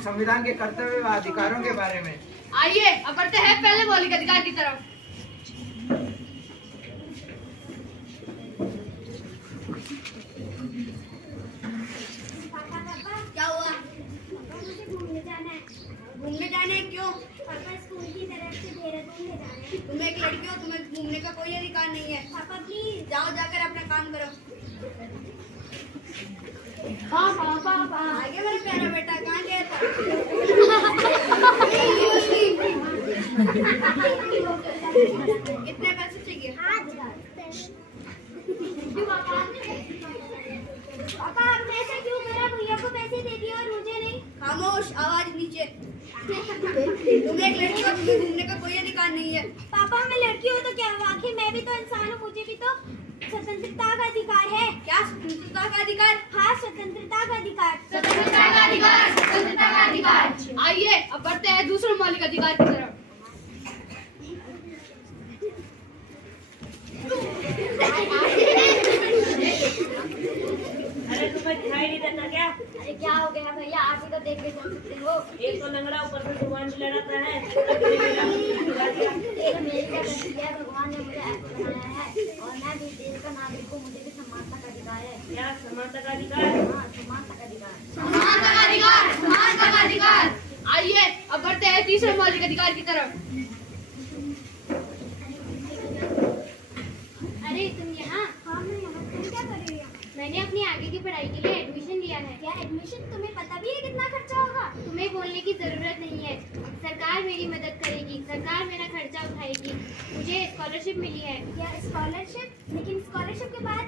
संविधान के कर्तव्य व अधिकारों के बारे में। आइए अब बढ़ते हैं पहले मौलिक अधिकार की तरफ। क्या हुआ? मुझे घूमने जाना है। घूमने जाना है? क्यों? पापा स्कूल की तरफ से देहरादून ले जाना है। तुम एक लड़की हो, तुम्हें घूमने का कोई अधिकार नहीं है। पापा प्लीज जाओ, जाकर अपना काम करो। पापा आगे मेरा प्यारा बेटा, कहाँ गया था? कितने पैसे चाहिए? पापा आपने ऐसा क्यों करा? भैया को पैसे दे दिए और मुझे नहीं। खामोश, आवाज नीचे। तुम एक लड़की हो, तुम्हें घूमने का कोई अधिकार नहीं है। पापा मैं लड़की हूँ तो क्या हुआ? आखिर मैं भी तो इंसान हूँ, मुझे भी तो स्वतंत्रता का अधिकार है। क्या स्वतंत्रता का अधिकार? हाँ, स्वतंत्रता का अधिकार। स्वतंत्रता का अधिकार, स्वतंत्रता का अधिकार। आइए अब बढ़ते हैं दूसरे मौलिक अधिकार की तरफ। अरे तुम्हें दिखाई नहीं देता क्या? अरे क्या हो गया भैया, आप ही तो देख के चल सकते हो। एक तो लंगड़ा, ऊपर से जुबान भी लड़ाता है। एक मेरी क्या गलती है? भगवान ने मुझे ऐसा बनाया है और मैं भी देश का नागरिक हूँ, मुझे भी समानता का अधिकार है। क्या समानता का अधिकार? हाँ, समानता का अधिकार। समानता का अधिकार, समानता का अधिकार। आइए अब बढ़ते हैं तीसरे मौलिक अधिकार की तरफ। अरे तुम यहाँ? हाँ मैं यहाँ। तुम क्या कर रही हो? मैंने अपनी आगे की पढ़ाई के लिए एडमिशन लिया है। क्या एडमिशन? तुम्हें पता भी है कितना खर्चा होगा? तुम्हें बोलने की जरूरत नहीं है, सरकार मेरी मदद करेगी, सरकार मेरा खर्चा उठाएगी। मुझे स्कॉलरशिप मिली है। क्या स्कॉलरशिप? लेकिन स्कॉलरशिप के बाद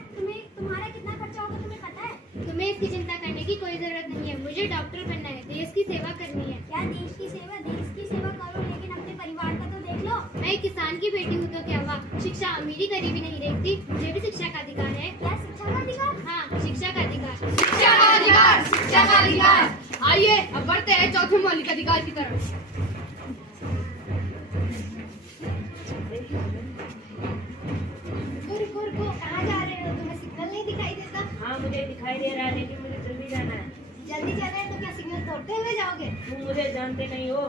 तुम्हारा कितना खर्चा होगा तुम्हें पता है? तुम्हें इसकी चिंता करने की कोई जरूरत नहीं है। मुझे डॉक्टर बनना है, देश की सेवा करनी है। क्या देश की सेवा? देश की सेवा करो, लेकिन अपने परिवार का तो देख लो। मैं किसान की बेटी हूँ तो क्या हुआ? शिक्षा अमीरी गरीबी नहीं देखती, मुझे भी शिक्षा का अधिकार है। क्या शिक्षा का अधिकार? हाँ, शिक्षा का अधिकार। शिक्षा का अधिकार, शिक्षा का अधिकार। आइए अब बढ़ते हैं चौथे मौलिक अधिकार की तरफ। रुको, कहाँ जा रहे हो? तुम्हें सिग्नल नहीं दिखाई देता? हाँ मुझे दिखाई दे रहा है, लेकिन मुझे जल्दी जाना है। जल्दी जाना है तो क्या सिग्नल तोड़ते हुए जाओगे? तुम मुझे जानते नहीं हो।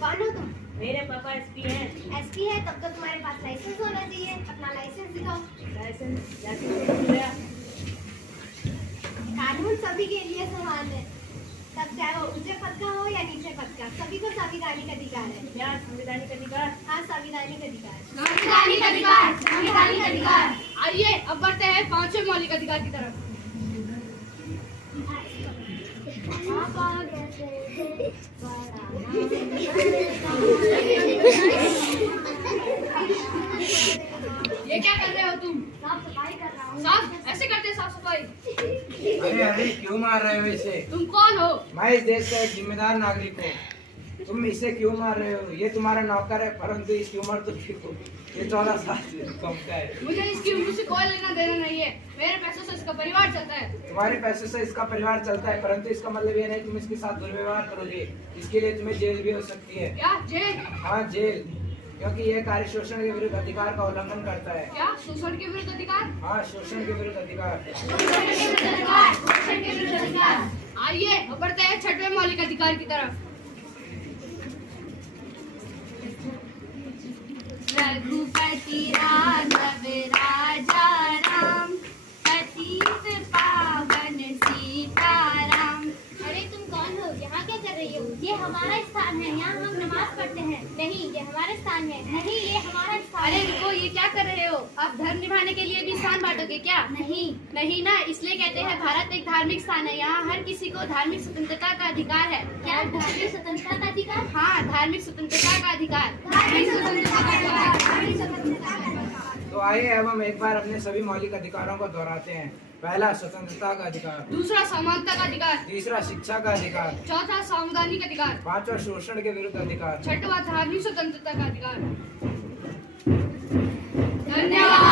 कौन हो तुम? मेरे पापा एसपी हैं। एसपी है तब तो तुम्हारे पास लाइसेंस होना चाहिए। अपना लाइसेंस दिखाओ। लाइसेंस जाके गया। कानून सभी के लिए समान है, तब चाहे वो ऊंचे पद का हो या नीचे पद का, सभी को संवैधानिक अधिकार है। क्या संवैधानिक अधिकार? हाँ, संवैधानिक अधिकार। संवैधानिक अधिकार, संवैधानिक अधिकार। आइए अब बढ़ते हैं पांचवें मौलिक अधिकार की तरफ। ये क्या कर रहे हो तुम? साफ सफाई कर रहा हूँ। साफ ऐसे करते साफ सफाई? अरे क्यों मार रहे हो इसे? तुम कौन हो? मैं इस देश का एक जिम्मेदार नागरिक हूँ। तुम इसे क्यों मार रहे हो? ये तुम्हारा नौकर है, परंतु इसकी उम्र तो ठीक हो, ये 14 साल से कम का है। मुझे इसकी उम्र से कोई लेना देना नहीं है। मेरे पैसों से इसका परिवार चलता है। तुम्हारे पैसों से इसका परिवार चलता है, परंतु इसका मतलब ये नहीं तुम इसके साथ दुर्व्यवहार करोगे। इसके लिए तुम्हें जेल भी हो सकती है। क्या जेल? हाँ जेल, क्योंकि यह कार्य शोषण के विरुद्ध अधिकार का उल्लंघन करता है। क्या शोषण के विरुद्ध अधिकार? हाँ, शोषण के विरुद्ध अधिकार। शोषण के विरुद्ध अधिकार, शोषण के विरुद्ध अधिकार। आइए अब बढ़ते हैं छठवें मौलिक अधिकार की तरफ। रघुपति राघव राजा राम, पतित पावन सीताराम। अरे तुम कौन हो? यहाँ क्या कर रही हो? ये हमारा स्थान है, यहाँ हम नमाज पढ़ते हैं। नहीं, ये हमारा स्थान है। नहीं, ये हमारा स्थान अरे है। रुको, ये क्या कर रहे हो? आप धर्म निभाने के लिए भी स्थान बांटोगे क्या? नहीं ना, इसलिए कहते हैं भारत एक धार्मिक स्थान है। यहाँ हर किसी को धार्मिक स्वतंत्रता का अधिकार है। क्या धार्मिक स्वतंत्रता का अधिकार? हाँ, धार्मिक स्वतंत्रता का अधिकार। धार्मिक स्वतंत्रता का अधिकार, धार्मिक स्वतंत्रता का अधिकार। तो आइए अब हम एक बार अपने सभी मौलिक अधिकारों को दोहराते हैं। पहला स्वतंत्रता का अधिकार, दूसरा समानता का अधिकार, तीसरा शिक्षा का अधिकार, चौथा संवैधानिक अधिकार, पांचवा शोषण के विरुद्ध अधिकार, छठवां धार्मिक स्वतंत्रता का अधिकार। धन्यवाद।